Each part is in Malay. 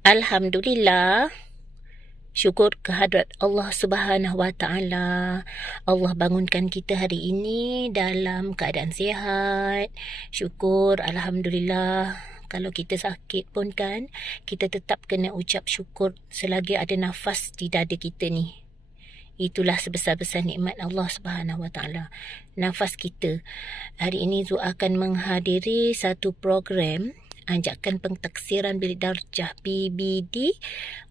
Alhamdulillah. Syukur kehadrat Allah Subhanahu Wa Taala. Allah bangunkan kita hari ini dalam keadaan sihat. Syukur, alhamdulillah. Kalau kita sakit pun kan, kita tetap kena ucap syukur selagi ada nafas di dada kita ni. Itulah sebesar-besar nikmat Allah Subhanahu Wa Taala. Nafas kita. Hari ini Zu akan menghadiri satu program anjakan pentaksiran bilik darjah PBD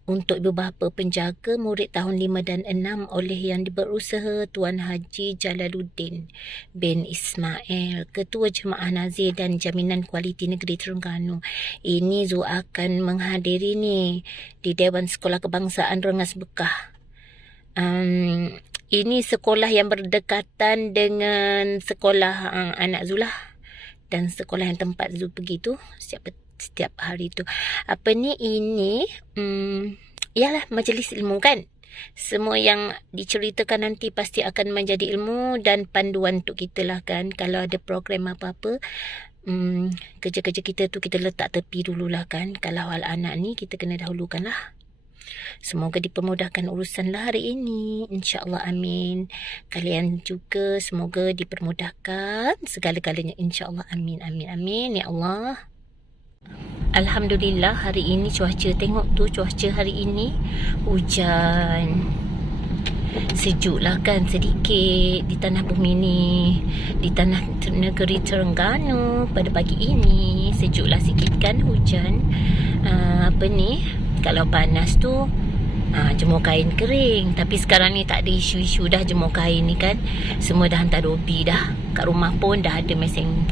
untuk ibu bapa penjaga murid tahun 5 dan 6 oleh yang berusaha Tuan Haji Jalaluddin bin Ismail, Ketua Jemaah Nazir dan Jaminan Kualiti Negeri Terengganu. Ini Zu akan menghadiri ni di Dewan Sekolah Kebangsaan Rengas Bekah. Ini sekolah yang berdekatan dengan sekolah anak Zulah dan sekolah yang tempat Zu pergi tu setiap hari tu. Apa ni ini? Ialah majlis ilmu kan. Semua yang diceritakan nanti pasti akan menjadi ilmu dan panduan untuk kita lah kan. Kalau ada program apa-apa, kerja-kerja kita tu kita letak tepi dululah kan. Kalau hal anak ni kita kena dahulukan lah. Semoga dipermudahkan urusan lah hari ini. InsyaAllah amin. Kalian juga semoga dipermudahkan segala-galanya. InsyaAllah amin. Amin. Amin. Ya Allah. Alhamdulillah hari ini cuaca. Tengok tu cuaca hari ini. Hujan. Sejuk lah kan sedikit di tanah bumi ni. Di tanah negeri Terengganu pada pagi ini. Sejuk lah sikit kan hujan. Apa ni? Kalau panas tu jemur kain kering. Tapi sekarang ni tak ada isu-isu dah jemur kain ni kan. Semua dah hantar dobi dah. Kat rumah pun dah ada mesin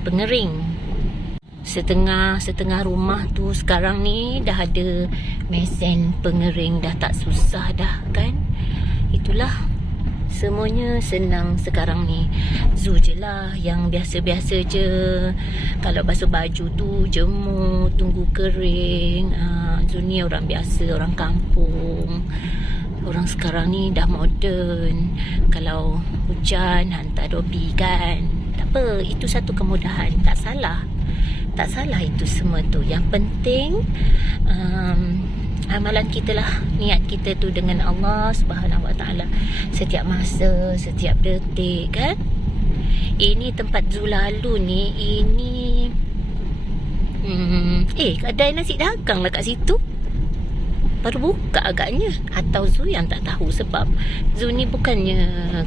pengering. Setengah rumah tu sekarang ni dah ada mesin pengering. Dah tak susah dah kan. Itulah. Semuanya senang sekarang ni. Zu je lah yang biasa-biasa je. Kalau basuh baju tu jemur, tunggu kering. Zu ni orang biasa, orang kampung. Orang sekarang ni dah moden. Kalau hujan hantar dobi kan. Tak apa, itu satu kemudahan. Tak salah. Tak salah itu semua tu. Yang penting amalan kita lah, niat kita tu dengan Allah Subhanahu Wa Taala setiap masa, setiap detik kan. Ini tempat Zu lalu ni, ini kedai nasi dagang lah kat situ. Baru buka agaknya. Atau Zu yang tak tahu sebab Zu ni bukannya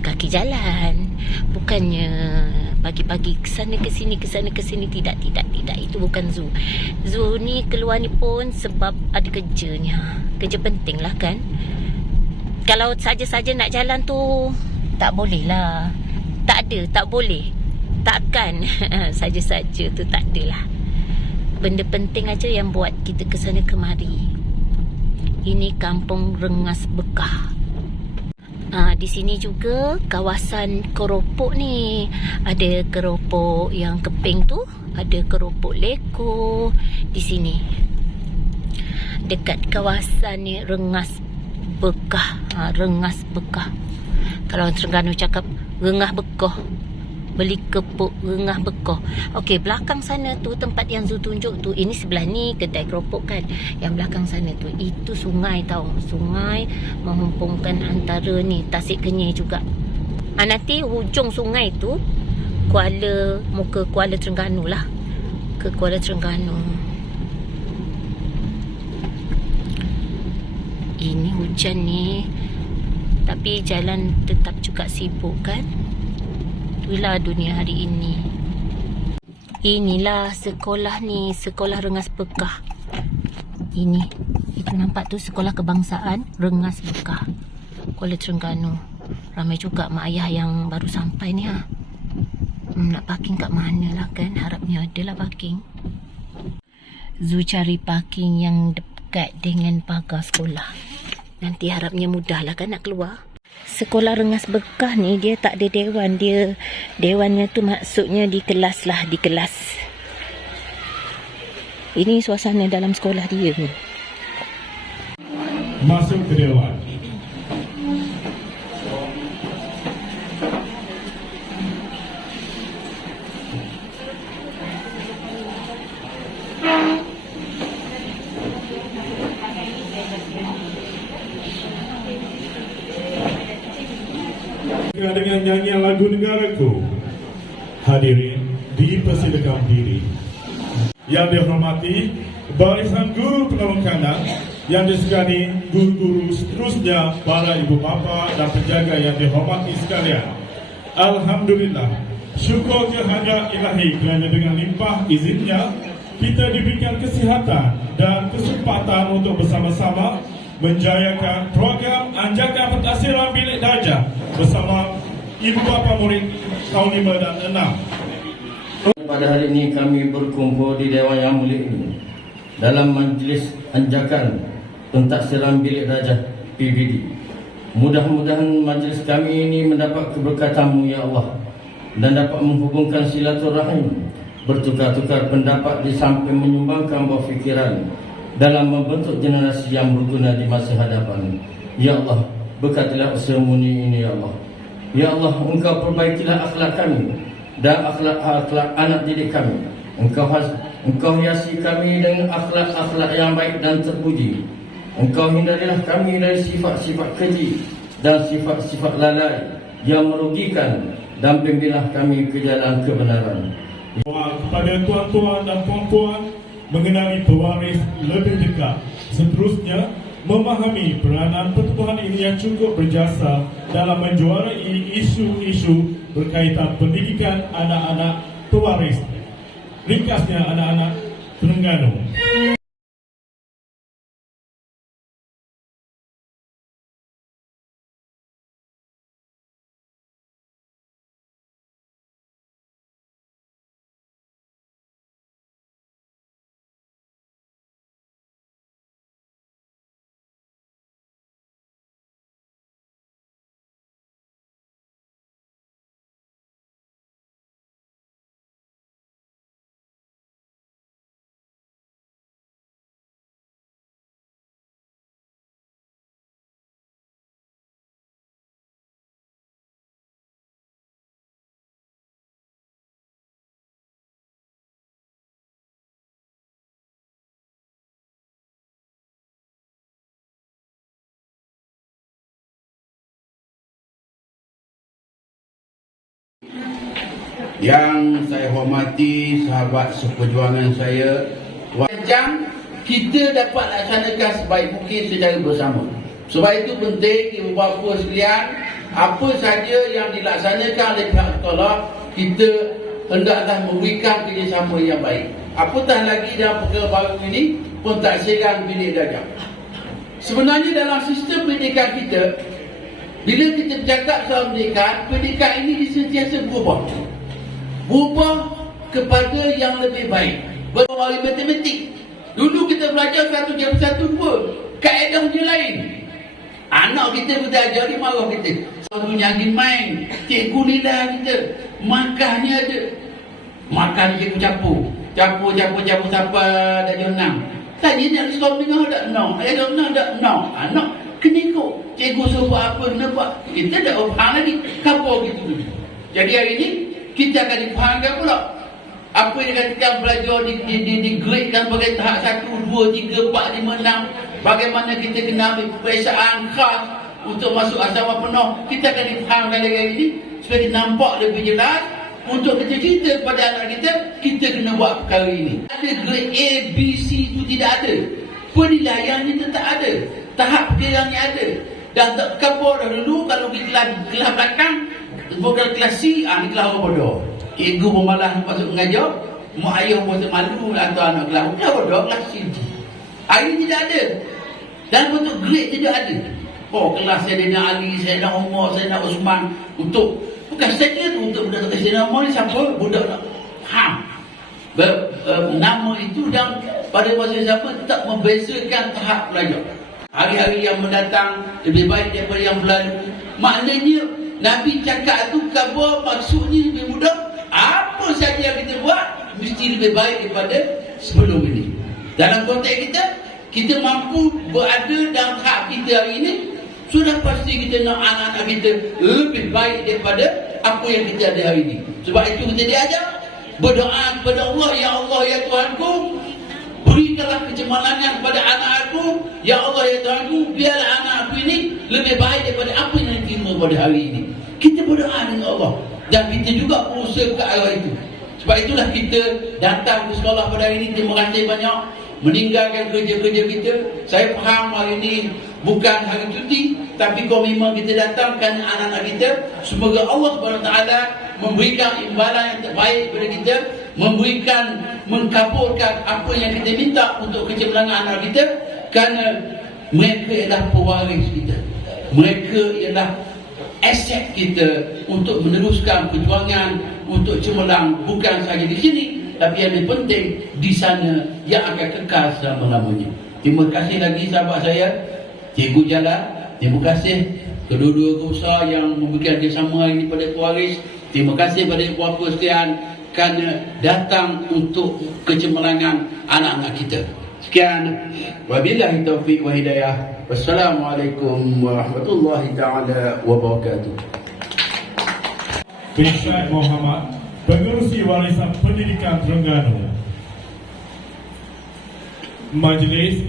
kaki jalan, bukannya pagi-pagi kesana ke sini. Tidak. Itu bukan Zu. Zu ni keluar ni pun sebab ada kerjanya. Kerja penting lah kan. Kalau saja-saja nak jalan tu tak boleh lah. Tak boleh. Takkan saja-saja tu tak adalah. Benda penting aja yang buat kita kesana kemari. Ini Kampung Rengas Bekah. Di sini juga kawasan keropok ni. Ada keropok yang keping tu, ada keropok leko di sini. Dekat kawasan ni Rengas Bekah. Rengas Bekah. Kalau orang Terengganu cakap Rengah Bekah, beli kepuk Rengah Bekah. Okey, belakang sana tu tempat yang Zu tunjuk tu, ini sebelah ni kedai keropok kan. Yang belakang sana tu itu sungai tau. Sungai menghubungkan antara ni Tasik Kenyir juga. Nanti hujung sungai tu muka Kuala Terengganu lah. Ke Kuala Terengganu. Ini hujan ni, tapi jalan tetap juga sibuk kan. Itulah dunia hari ini. Inilah sekolah ni, sekolah Rengas Bekah. Itu nampak tu sekolah kebangsaan Rengas Bekah, Kuala Terengganu. Ramai juga mak ayah yang baru sampai ni nak parking kat mana lah kan. Harapnya ada lah parking. Zu cari parking yang dekat dengan pagar sekolah. Nanti harapnya mudah lah kan nak keluar. Sekolah Rengas Bekah ni dia tak ada dewan. Dewannya tu maksudnya di kelas lah, di kelas. Ini suasana dalam sekolah dia ni. Masuk ke dewan. Dengan nyanyian lagu negaraku, hadirin dipersilakan diri. Yang dihormati barisan guru penolong kanan, yang disekali guru-guru seterusnya, para ibu bapa dan penjaga yang dihormati sekalian. Alhamdulillah, syukur kehadirat ilahi kerana dengan limpah izinnya kita diberikan kesihatan dan kesempatan untuk bersama-sama menjayakan program anjakan pentadsiran bilik darjah bersama ibu bapa murid tahun 5 dan 6. Pada hari ini kami berkumpul di Dewan Yang Mulia ini dalam majlis anjakan pentadsiran bilik darjah PBD. Mudah-mudahan majlis kami ini mendapat keberkatan-Mu ya Allah dan dapat menghubungkan silaturahim, bertukar-tukar pendapat di samping menyumbangkan buah fikiran dalam membentuk generasi yang berguna di masa hadapan. Ya Allah, berkatilah usaha murni ini ya Allah. Ya Allah, Engkau perbaikilah akhlak kami dan akhlak anak didik kami. Engkau hiasi kami dengan akhlak-akhlak yang baik dan terpuji. Engkau hindarilah kami dari sifat-sifat keji dan sifat-sifat lalai yang merugikan, dan bimbinglah kami ke jalan kebenaran. Kepada tuan-tuan dan puan-puan, mengenali pewaris lebih dekat. Seterusnya, memahami peranan pertubuhan ini yang cukup berjasa dalam menjuarai isu-isu berkaitan pendidikan anak-anak pewaris. Ringkasnya, anak-anak Terengganu. Yang saya hormati sahabat seperjuangan saya, wajang kita dapat laksanakan sebaik mungkin secara bersama. Sebab itu penting ibu bapa sekalian, apa saja yang dilaksanakan oleh pihak sekolah, kita hendaklah memberikan kerjasama yang baik. Apatah lagi dalam perkara baru ini, pentadsiran bilik darjah. Sebenarnya dalam sistem pendidikan kita, bila kita bercakap soal pendidikan ini sentiasa berubah kepada yang lebih baik. Bermula matematik, dulu kita belajar 1 + 1 2, kaedahnya lain. Anak kita belajar, dia marah kita. Selalunya pergi main, cikgu nilai kita. Makannya ada. Makan cikgu capur sampai dah jam 6. Tanya nak sekolah dengar tak? No. Dah 6 tak? No. Anak kena ikut. Cikgu suruh buat apa, kena buat. Kita tak faham lagi. Kapur gitu dulu. Jadi hari ini, kita akan difahamkan pula apa yang dikatakan belajar digradekan sebagai tahap 1, 2, 3, 4, 5, 6. Bagaimana kita kena ambil peperiksaan khas untuk masuk asrama penuh. Kita akan difahamkan hari ini supaya nampak lebih jelas. Untuk kita cerita kepada anak kita kena buat perkara ini. Ada grade A, B, C itu tidak ada. Penilaian itu tak ada. Tahap perkiraan ada. Dan tak kapur dahulu kalau kita kelas belakang, bukan kelas C, ni kelas orang bodoh. Cikgu pun malas masuk mengajar, mak ayah pun malu atau anak kelas bodoh, kelas C. Hari ini tidak ada. Dan bentuk grade tidak ada. Oh, kelas saya nak Ali, saya nak Umar, saya nak Osman. Untuk, bukan saja tu untuk budak saya nak Umar ni siapa? Budak nak faham. Nama itu dan pada masa yang sama tak membezakan tahap belajar. Hari-hari yang mendatang lebih baik daripada yang berlalu. Maknanya Nabi cakap tu khabar maksudnya lebih mudah. Apa saja yang kita buat mesti lebih baik daripada sebelum ini. Dalam konteks kita mampu berada dalam tahap kita hari ini, sudah pasti kita nak anak-anak kita lebih baik daripada apa yang kita ada hari ini. Sebab itu kita diajar berdoa kepada Allah, ya Allah ya Tuhanku, berikanlah kecemerlangan kepada anak-anakku, ya Allah ya Tuhanku, biarlah anak-anakku ini lebih baik daripada apa yang kita pada hari ini. Kita berdoa dengan Allah. Dan kita juga berusaha ke arah itu. Sebab itulah kita datang ke sekolah pada hari ini. Terima kasih banyak. Meninggalkan kerja-kerja kita. Saya faham hari ini bukan hari cuti, tapi komitmen kita datang kerana anak-anak kita. Semoga Allah SWT memberikan imbalan yang terbaik kepada kita, memberikan, mengkabulkan apa yang kita minta untuk kecemerlangan anak kita, kerana mereka ialah pewaris kita. Mereka ialah aset kita untuk meneruskan perjuangan untuk cemerlang, bukan sahaja di sini, tapi yang lebih penting di sana yang akan kekal selama-lamanya. Terima kasih lagi sahabat saya, Cikgu Jalal. Terima kasih kedua-dua guru besar yang memberikan kerjasama ini pada pewaris. Terima kasih pada ibu-bapa sekalian kerana datang untuk kecemerlangan anak-anak kita. Sekian, wabillahi taufiq wa hidayah. Wassalamualaikum warahmatullahi taala wabarakatuh. Bin Syed Muhammad, Pengerusi Warisan Pendidikan Terengganu. Majlis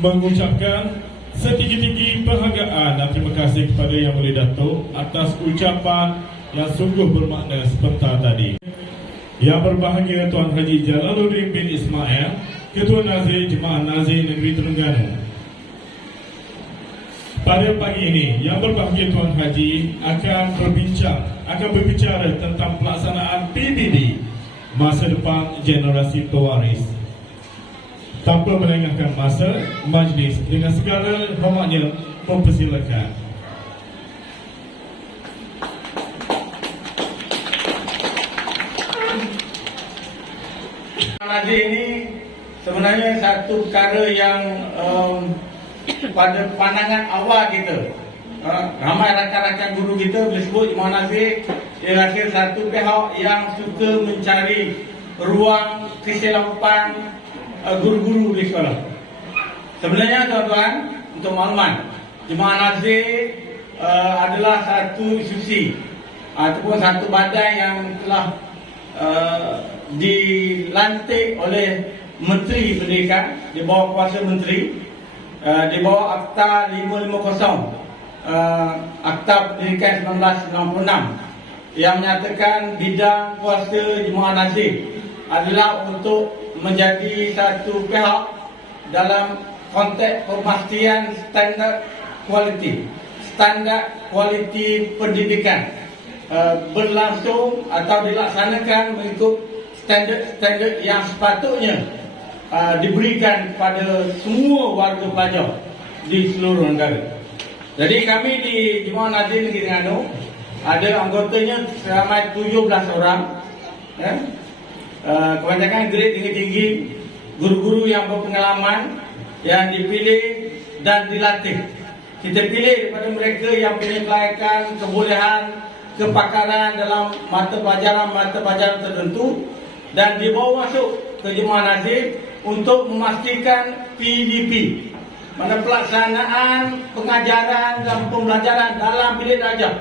mengucapkan setinggi-tinggi penghargaan dan terima kasih kepada Yang Mulia Datuk atas ucapan yang sungguh bermakna sebentar tadi. Yang berbahagia Tuan Haji Jalaluddin bin Ismail, Ketua Nazir Jemaah Nazir Negeri Terengganu. Pada pagi ini, yang berbahagia Tuan Haji akan berbicara tentang pelaksanaan PBD masa depan generasi pewaris. Tanpa melengahkan masa, majlis dengan segala hormatnya mempersilakan. Nazir ini sebenarnya satu perkara yang pada pandangan awal kita, ramai rakan-rakan guru kita boleh sebut Imam Nazir, dia rasa satu pihak yang suka mencari ruang kesilapan guru-guru di sekolah. Sebenarnya tuan-tuan, untuk makluman, Jemaah Nazir adalah satu institusi ataupun satu badan yang telah dilantik oleh Menteri Pendidikan di bawah kuasa Menteri, di bawah Akta 550, Akta Pendidikan 1996, yang menyatakan bidang kuasa Jemaah Nazir adalah untuk menjadi satu pihak dalam konteks pemastian standard kualiti pendidikan berlangsung atau dilaksanakan mengikut standard yang sepatutnya diberikan kepada semua warga pelajar di seluruh negara. Jadi kami di Jemaah Nazir Negeri Terengganu ada anggotanya seramai 17 orang, kebanyakan grade tinggi-tinggi, guru-guru yang berpengalaman, yang dipilih dan dilatih. Kita pilih daripada mereka yang punya kelayakan, kebolehan, kepakaran dalam mata pelajaran tertentu, dan dibawa masuk ke Jemaah Nazir untuk memastikan PDP, mana pelaksanaan pengajaran dan pembelajaran dalam bilik darjah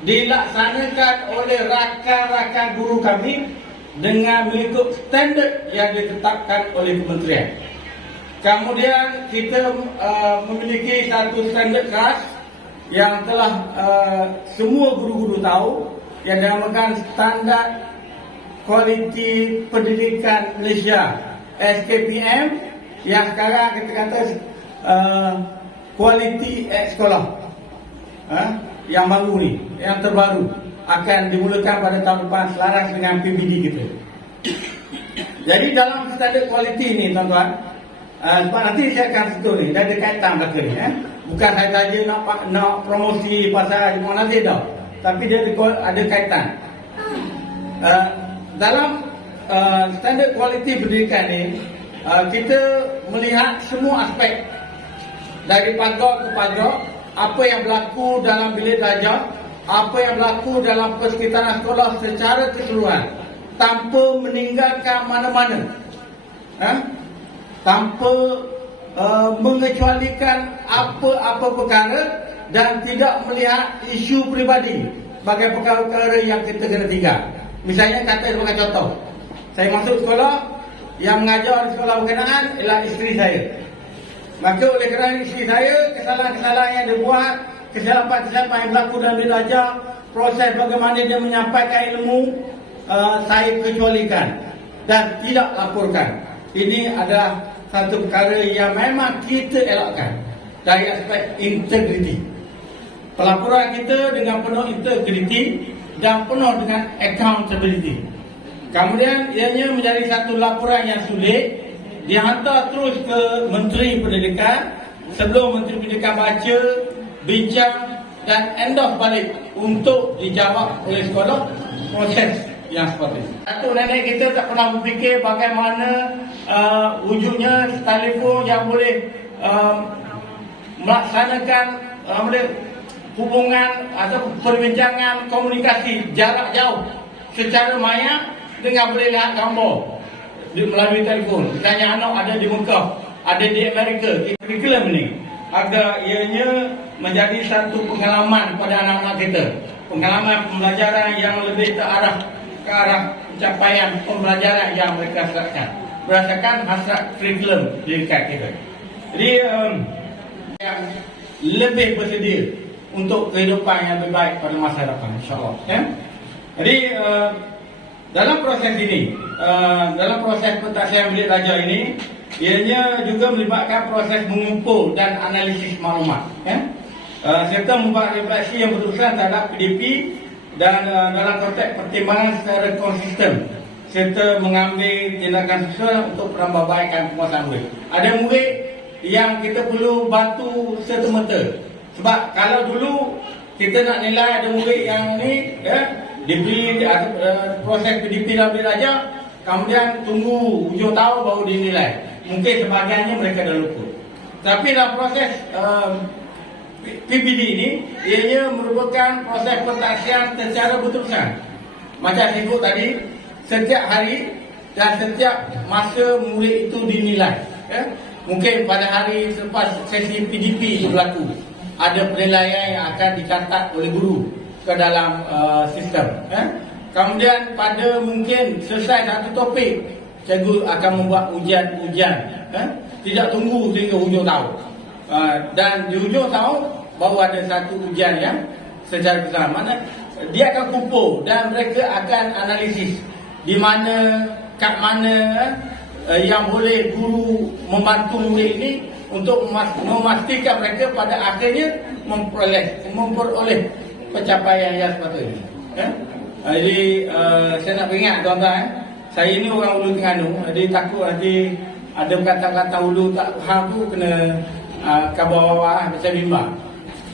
dilaksanakan oleh rakan-rakan guru kami dengan mengikut standard yang ditetapkan oleh kementerian. Kemudian kita memiliki satu standard khas yang telah semua guru-guru tahu, yang dinamakan Standard Kualiti Pendidikan Malaysia SKPM, yang sekarang kita kata kualiti sekolah, yang baru ni, yang terbaru, akan dimulakan pada tahun depan selaras dengan PBD kita. Jadi dalam standard kualiti ni tuan-tuan, sebab nanti saya akan sentuh ni, dah ada kaitan belakang ni, bukan saya saja nak promosi pasal Jemaah Nazir dah, tapi dia ada kaitan. Dalam standard kualiti pendidikan ni, kita melihat semua aspek dari pagar ke pagar, apa yang berlaku dalam bilik darjah, apa yang berlaku dalam persekitaran sekolah secara keseluruhan, tanpa meninggalkan mana-mana, tanpa mengecualikan apa-apa perkara, dan tidak melihat isu peribadi sebagai perkara-perkara yang kita kena tinggal. Misalnya kata sebagai contoh, saya masuk sekolah, yang mengajar di sekolah berkenaan ialah isteri saya. Maka oleh kerana isteri saya, kesalahan-kesalahan yang dia buat kesilapan-kesilapan yang berlaku dalam bilik belajar, proses bagaimana dia menyampaikan ilmu, saya kecualikan dan tidak laporkan. Ini adalah satu perkara yang memang kita elakkan dari aspek integriti. Pelaporan kita dengan penuh integriti dan penuh dengan accountability. Kemudian ianya menjadi satu laporan yang sulit, dihantar terus ke Menteri Pendidikan sebelum Menteri Pendidikan baca, bincang dan endorse balik untuk dijawab oleh sekolah proses yang seperti itu. Satu nenek kita tak pernah berfikir bagaimana wujudnya telefon yang boleh melaksanakan hubungan atau perbincangan komunikasi jarak jauh secara maya dengan boleh lihat gambar melalui telefon. Misalnya anak ada di Mekah, ada di Amerika. Kurikulum ni agar ianya menjadi satu pengalaman pada anak-anak kita, pengalaman pembelajaran yang lebih terarah ke arah pencapaian pembelajaran yang mereka hasratkan berdasarkan hasrat kurikulum pendidikan kita. Jadi yang lebih bersedia untuk kehidupan yang lebih baik pada masa depan, insyaAllah. Jadi dalam proses ini, dalam proses pentaksiran bilik belajar ini, ianya juga melibatkan proses mengumpul dan analisis maklumat, serta membuat refleksi yang berurusan terhadap PDP dan dalam konteks pertimbangan secara konsisten, serta mengambil tindakan sesuai untuk penambahbaikan penguasaan murid. Ada murid yang kita perlu bantu serta-merta. Sebab kalau dulu kita nak nilai ada murid yang ni diberi proses PDP dalam bilik belajar, kemudian tunggu hujung tahun baru dinilai. Mungkin sebahagiannya mereka dah lupa. Tapi dalam proses PBD ini, ianya merupakan proses pentaksiran secara berterusan. Macam saya sebut tadi, setiap hari dan setiap masa murid itu dinilai. Mungkin pada hari selepas sesi PDP berlaku, ada penilaian yang akan dicatat oleh guru ke dalam sistem. Kemudian pada mungkin selesai satu topik, cikgu akan membuat ujian-ujian. Tidak tunggu sehingga hujung tahun. Dan di hujung tahun baru ada satu ujian yang secara bersamaan. Dia akan kumpul dan mereka akan analisis di mana, kat mana yang boleh guru membantu murid ini untuk memastikan mereka pada akhirnya memperoleh pencapaian yang sepatutnya. Jadi saya nak ingat tuan-tuan, saya ni orang Ulu Terengganu, jadi takut nanti ada kata-kata Ulu tak faham tu kena kabar bawah macam bimbang.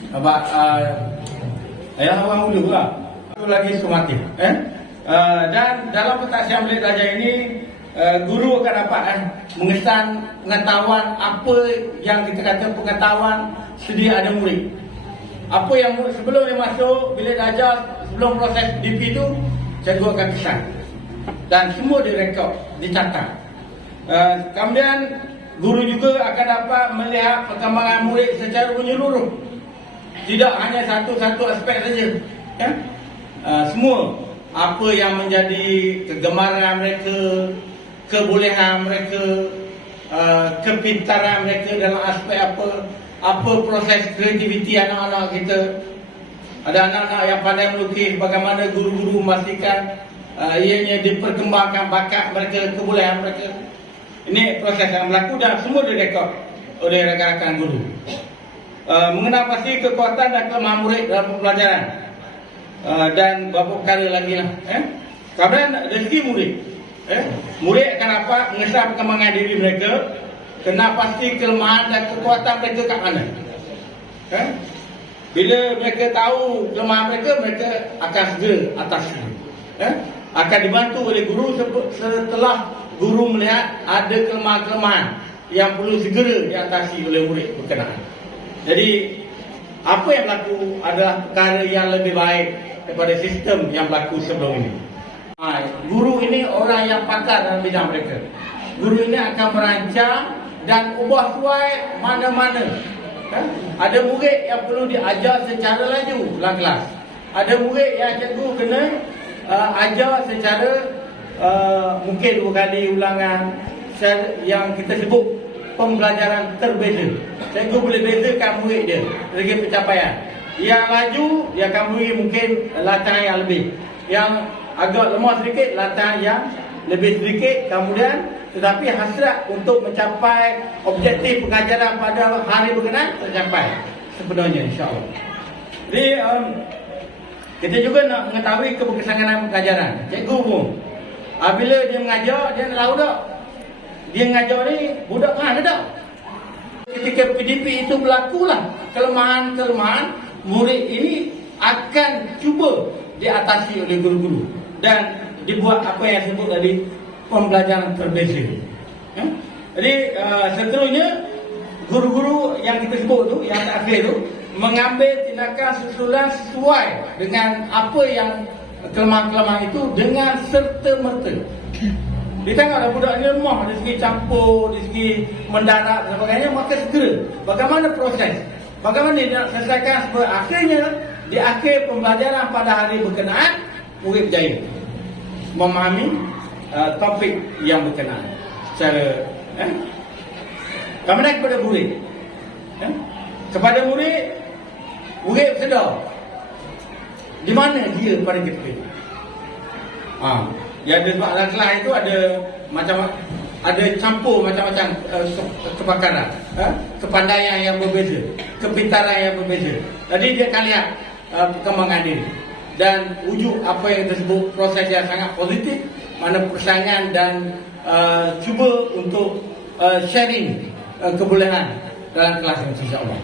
Sebab ayah orang Ulu lah. Itu lagi sumatif. Dan dalam pentaksiran bilik belajar ini, guru akan dapat mengesan pengetahuan apa yang kita kata pengetahuan sedia ada murid. Apa yang sebelum dia masuk bilik belajar, sebelum proses DP itu, cikgu akan kesan. Dan semua direkod, dicatat. Kemudian guru juga akan dapat melihat perkembangan murid secara menyeluruh. Tidak hanya satu-satu aspek saja. Semua apa yang menjadi kegemaran mereka, kebolehan mereka, kepintaran mereka dalam aspek apa proses kreativiti anak-anak kita. Ada anak-anak yang pandai melukis, bagaimana guru-guru memastikan ianya diperkembangkan bakat mereka, kebolehan mereka. Ini proses yang berlaku dan semua direkod oleh rakan-rakan guru. Mengenal pasti kekuatan dan kelemahan murid dalam pembelajaran. Dan beberapa perkara lagi lah. Kemudian rezeki murid. Murid akan dapat mengesah perkembangan diri mereka, kena pasti kelemahan dan kekuatan mereka kat mana. Bila mereka tahu kelemahan mereka, mereka akan segera atasi. Akan dibantu oleh guru setelah guru melihat ada kelemahan-kelemahan yang perlu segera diatasi oleh murid berkenaan. Jadi apa yang berlaku adalah perkara yang lebih baik daripada sistem yang berlaku sebelum ini. Guru ini orang yang pakar dalam bidang mereka. Guru ini akan merancang dan ubah suai mana-mana. Ada murid yang perlu diajar secara laju dalam kelas. Ada murid yang cikgu kena ajar secara mungkin 2 kali ulangan yang kita sebut pembelajaran terbeza. Cikgu boleh bezakan murid dia dari pencapaian. Yang laju dia akan beri mungkin latihan yang lebih. Yang agak lemah sedikit latihan yang lebih sedikit. Kemudian tetapi hasrat untuk mencapai objektif pengajaran pada hari berkenaan tercapai sepenuhnya, insya-Allah. Jadi kita juga nak mengetahui keberkesanganan pengajaran. Cikgu pun bila dia mengajar, dia nak tahu tak dia mengajar ni budak mana tak. Ketika PDP itu berlakulah kelemahan-kelemahan, murid ini akan cuba diatasi oleh guru-guru dan dibuat apa yang disebut tadi pembelajaran terbeza. Jadi seterusnya guru-guru yang kita sebut tu, yang terakhir tu, mengambil tindakan susulan sesuai dengan apa yang kelemahan-kelemahan itu dengan serta-merta. Dia tengoklah budak ni lemah dari segi campur, dari segi mendarat dan sebagainya, maka segera bagaimana proses, bagaimana dia nak selesaikan supaya akhirnya di akhir pembelajaran pada hari berkenaan murid berjaya memahami topik yang berkenaan secara kemudian kepada murid, kepada murid sedar di mana dia pada ketika itu. Ya, ada sebab dalam kelas itu ada campur macam-macam kepakaran, kepandaian yang berbeza, kepintaran yang berbeza. Jadi dia akan lihat perkembangan diri dan wujud apa yang tersebut proses yang sangat positif, mana persaingan dan cuba untuk sharing kebolehan dalam kelas ini, insya-Allah.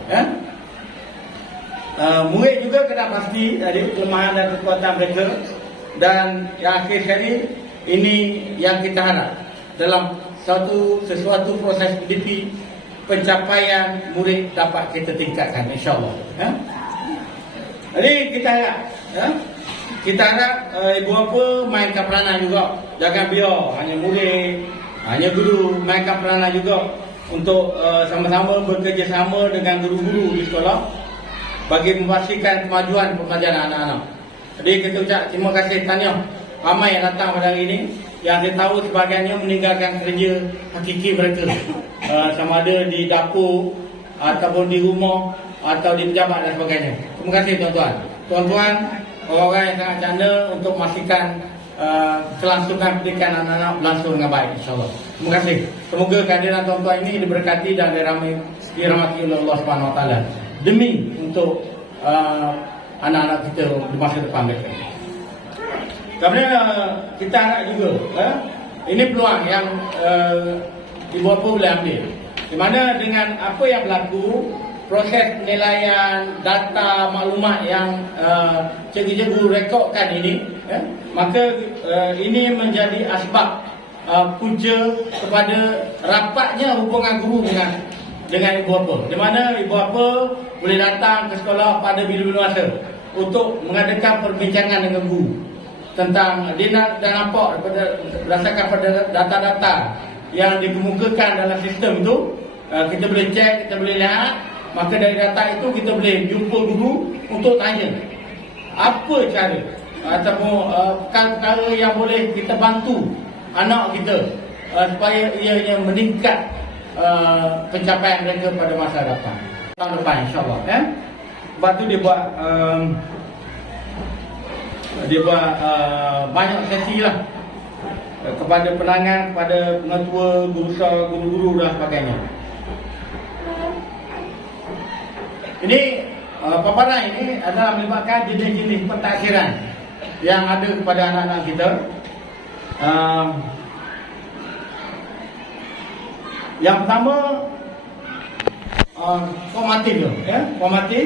Murid juga kena pasti dari kelemahan dan kekuatan mereka, dan yang akhir sekali ini yang kita harap dalam sesuatu proses PDP, pencapaian murid dapat kita tingkatkan, insya-Allah. Jadi kita harap ibu bapa mainkan peranan juga. Jangan biar hanya murid, hanya guru mainkan peranan juga untuk sama-sama bekerjasama dengan guru-guru di sekolah bagi memastikan kemajuan pembelajaran anak-anak. Jadi kita ucap terima kasih, tahniah ramai yang datang pada hari ini, yang saya tahu sebahagiannya meninggalkan kerja hakiki mereka, sama ada di dapur ataupun di rumah atau di pejabat dan sebagainya. Terima kasih tuan-tuan. Tuan-tuan, orang-orang yang sangat canda untuk memastikan kelangsungan pendidikan anak-anak berlangsung dengan baik, insya-Allah. Terima kasih. Semoga kehadiran tuan-tuan ini diberkati dan dirahmati oleh Allah Subhanahu Wa Taala demi untuk anak-anak kita di masa depan mereka. Kemudian kita harap juga ini peluang yang ibu bapa boleh ambil, di mana dengan apa yang berlaku, proses penilaian data maklumat yang cikgu-cikgu rekodkan ini, maka ini menjadi asbab punca kepada rapatnya hubungan guru dengan ibu bapa, di mana ibu bapa boleh datang ke sekolah pada bila-bila masa untuk mengadakan perbincangan dengan guru tentang dia dah nampak berdasarkan pada data-data yang dikemukakan dalam sistem itu. Kita boleh cek, kita boleh lihat, maka dari data itu kita boleh jumpa guru untuk tanya apa cara ataupun perkara yang boleh kita bantu anak kita supaya ianya meningkat pencapaian mereka pada masa depan, tahun depan, insya-Allah. Sebab tu dia buat banyak sesi lah kepada penangan, kepada pengetua, guru besar, guru-guru dan sebagainya. Ini paparan ini adalah melibatkan jenis-jenis pentaksiran yang ada kepada anak-anak kita. Yang pertama formatif, formatif,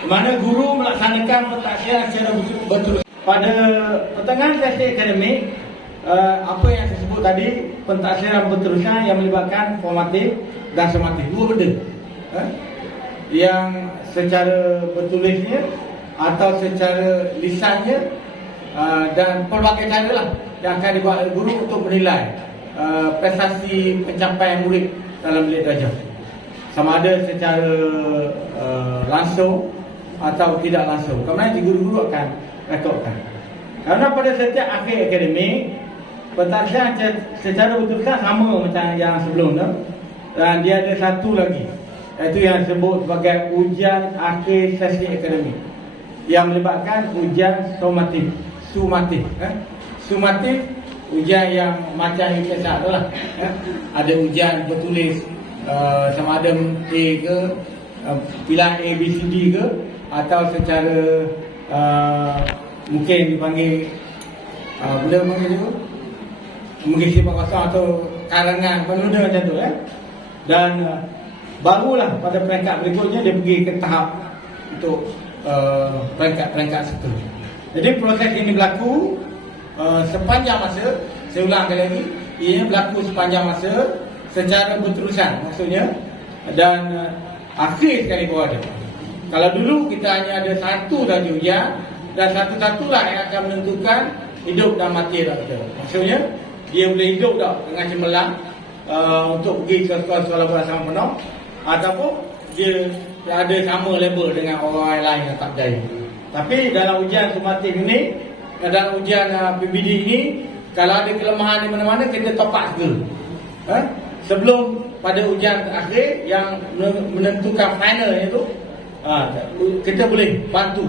di mana guru melaksanakan pentaksiran secara betul. Pada pertengahan sesi akademik, apa yang saya sebut tadi, pentaksiran berterusan yang melibatkan formatif dan sumatif, dua benda. Yang secara bertulisnya atau secara lisannya, dan pelbagai cara lah yang akan dibuat oleh guru untuk menilai prestasi pencapaian murid dalam bilik darjah, sama ada secara langsung atau tidak langsung. Kemudian guru-guru akan rekodkan. Karena pada setiap akhir akademik, pentaksiran secara berterusan sama macam yang sebelum tu, dan dia ada satu lagi iaitu yang disebut sebagai ujian akhir sesi akademik yang melibatkan ujian sumatif. Ujian yang macam UTSA tu lah. Ada ujian bertulis sama ada A ke, pilihan A, B, C, D ke, atau secara mungkin dipanggil benda panggil tu mengisi kosong atau karangan benda macam tu dan barulah pada peringkat berikutnya dia pergi ke tahap untuk peringkat serta. Jadi proses ini berlaku sepanjang masa. Saya ulang kali lagi, ia berlaku sepanjang masa secara berterusan maksudnya, dan akhir sekali baru ada. Kalau dulu kita hanya ada satu saja ujian, dan satu-satulah yang akan menentukan hidup dan mati kita. Maksudnya dia boleh hidup tak dengan cemerlang untuk pergi ke sekolah bersama penuh, ataupun dia ada sama level dengan orang lain yang tak berjaya. Tapi dalam ujian sumatif ini, dalam ujian PBD ini, kalau ada kelemahan di mana-mana kita top up segera. Sebelum pada ujian akhir yang menentukan final itu, kita boleh bantu.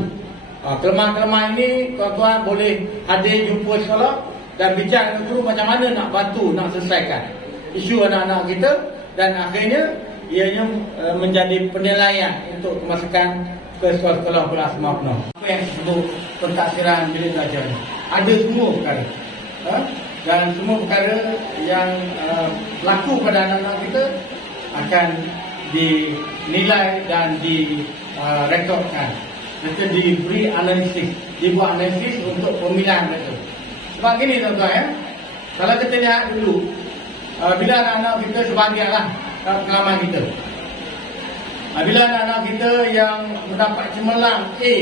Kelemahan-kelemahan ini tuan-tuan boleh hadir jumpa sekolah dan bincang dengan guru macam mana nak bantu, nak selesaikan isu anak-anak kita, dan akhirnya ianya menjadi penilaian untuk kemasukan ke sekolah-sekolah berasma penuh. Apa yang disebut pentaksiran bilik belajar ada semua perkara, dan semua perkara yang berlaku pada anak-anak kita akan dinilai dan direkodkan. Mereka diberi analisis, dibuat analisis untuk pemilihan mereka. Sebab gini tuan-tuan kalau kita lihat dulu, bila anak-anak kita sebahagianlah pengalaman kita, bila anak-anak kita yang mendapat cemerlang A,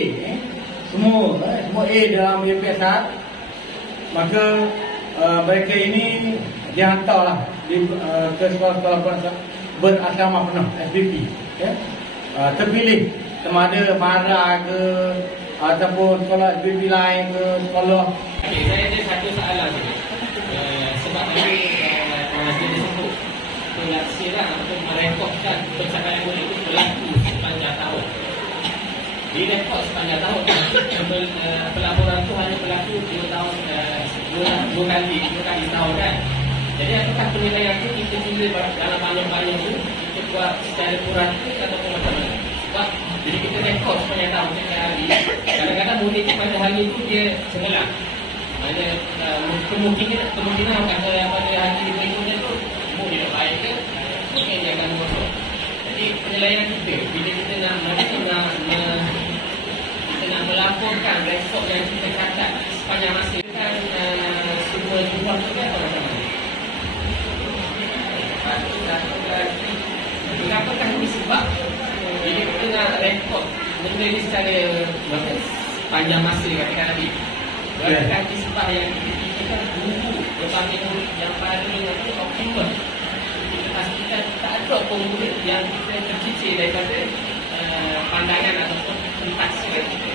semua A dalam UPS, maka mereka ini dihantarlah ke sekolah-sekolah berasrama penuh SPP, terpilih sama ada Mara ke ataupun sekolah SPP lain ke sekolah. Saya ada satu soalan sebab tadi Pengasih disebut pelaksiran atau merekodkan pencapaian murid itu berlaku sepanjang tahun. Direkod sepanjang tahun. Pelaporan itu hanya berlaku 2 tahun, 2 kali setahun kan. Jadi apakah penilaian itu kita tulis dalam banyak-banyak itu kita buat secara kurang ataupun macam mana? Sebab jadi kita rekod sepanjang tahun setiap hari. Kadang-kadang murid pada hari itu dia sebelah. Ada kemungkinan pada hari berikutnya tu murid baik ke, mungkin dia akan bodoh. Jadi penilaian kita bila kita nak melaporkan rekod yang kita catat sepanjang masa kan semua jumlah tu kan macam mana? Kenapakah ini sebab bila kita nak rekod benda ni secara panjang masa katakan tadi, berkaitan sebab yang kita kan guru berbanding murid yang paling optimal, kita pastikan tak ada pemurid yang kita tercicir daripada pandangan ataupun pentafsiran kita.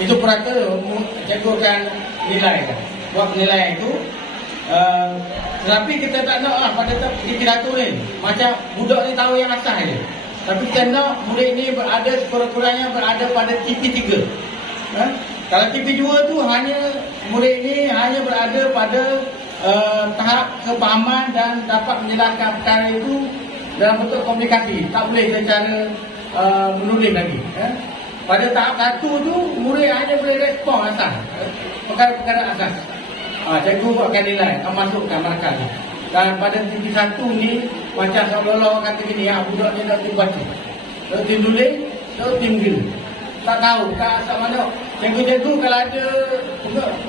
Itu perata cikgu akan nilai kan, buat penilaian itu. Tetapi kita tak nak lah pada pidato ni macam budak ni tahu yang asal je. Tapi kita nak murid ni berada sekurang-kurangnya berada pada TP3. Kalau TP2 tu hanya murid ni hanya berada pada tahap kepahaman dan dapat menjelaskan perkara itu dalam bentuk komunikasi, tak boleh secara menulis lagi. Pada tahap 1 tu murid hanya boleh respon asas, perkara-perkara asas. Cikgu buatkan nilai, masukkan markah. Dan pada TP1 ni macam seolah-olah kata gini, budak ni dah baca, dah tulis, dah tinggal, tak tahu kat asal mana. Cikgu-cikgu kalau ada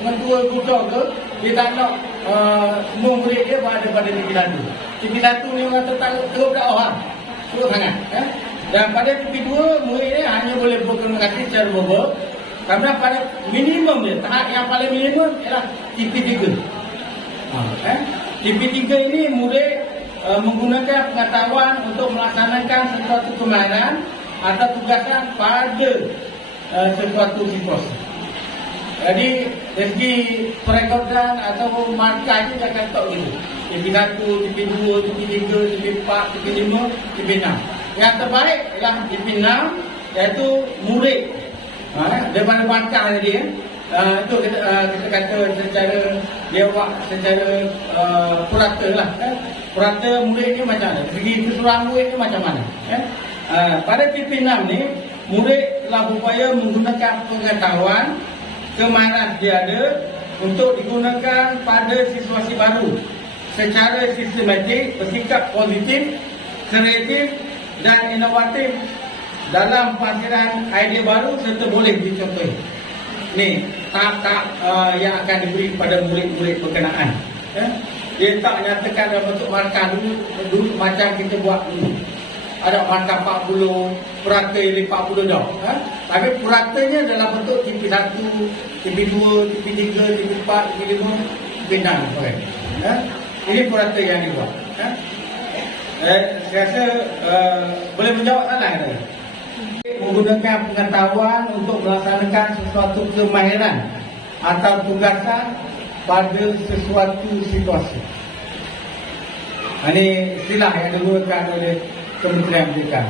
mentua budak ke, dia tak nak semua murid dia berada pada TP1. TP1 ni orang teruk kat orang, teruk sangat. Dan pada TP2 murid dia hanya boleh berkomunikasi secara verbal. Kerana pada minimum dia, tahap yang paling minimum ialah TP3. TP3 ini murid menggunakan pengetahuan untuk melaksanakan sesuatu kemahiran atau tugasan pada sesuatu situasi. Jadi dari segi perekodan atau markah itu dia akan tak begitu. TV1, TV2, TV3, TV4, TV5, TV6. Yang terbaik ialah TV6, iaitu murid daripada bangkang tadi. Itu kita kata secara dia buat secara purata lah. Purata murid ni macam mana? Segi keseluruhan murid ni macam mana? Pada TV6 ni, murid telah berupaya menggunakan pengetahuan kemahiran dia ada untuk digunakan pada situasi baru secara sistematik, bersikap positif, kreatif dan inovatif dalam penghasilan idea baru serta boleh dicontohi. Ni tahap-tahap yang akan diberi kepada murid-murid berkenaan. Dia tak nyatakan dalam bentuk markah dulu macam kita buat dulu. Ada markah 40, purata yang 40 dah. Tapi puratanya dalam bentuk TV1, TV2, TV3, TV4, TV5, TV6. Ini purata yang dibuat. Saya rasa boleh menjawab salah ada. Menggunakan pengetahuan untuk melaksanakan sesuatu kemahiran atau tugasan pada sesuatu situasi. Ini istilah yang digunakan oleh Kementerian Pendidikan.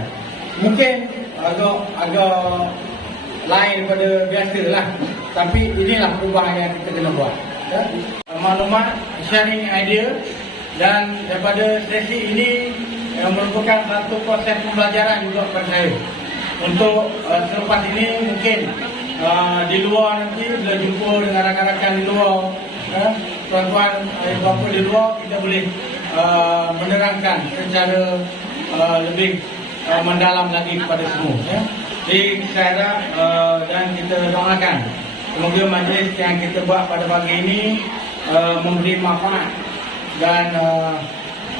Mungkin agak lain daripada biasa lah. Tapi inilah perubahan yang kita kena buat. Maklumat, sharing idea, dan daripada sesi ini yang merupakan satu proses pembelajaran juga kepada saya. Untuk selepas ini mungkin di luar nanti bila jumpa dengan rakan-rakan di luar, tuan-tuan bapa di luar, kita boleh menerangkan secara lebih mendalam lagi kepada semua. Jadi saya harap dan kita doakan semoga majlis yang kita buat pada pagi ini memberi manfaat dan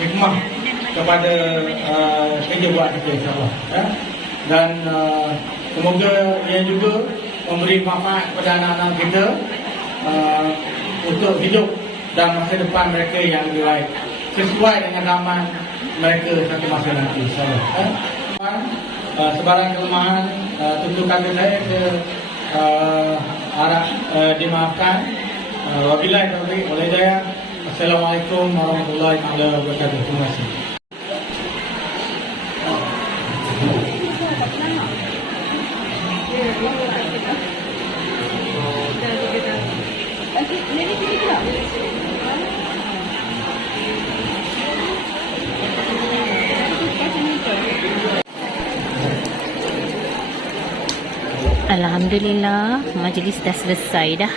hikmah kepada kerja buat kita, insyaAllah. Dan semoga ia juga memberi manfaat kepada anak-anak kita untuk hidup dalam masa depan mereka yang lebih baik sesuai dengan zaman mereka satu masa nanti, insyaAllah. Sebarang kelemahan tentu kata saya harap dimaafkan. Wabillahi taufiq wal hidayah. Assalamualaikum warahmatullahi wabarakatuh. Terima kasih. Alhamdulillah, majlis dah selesai dah.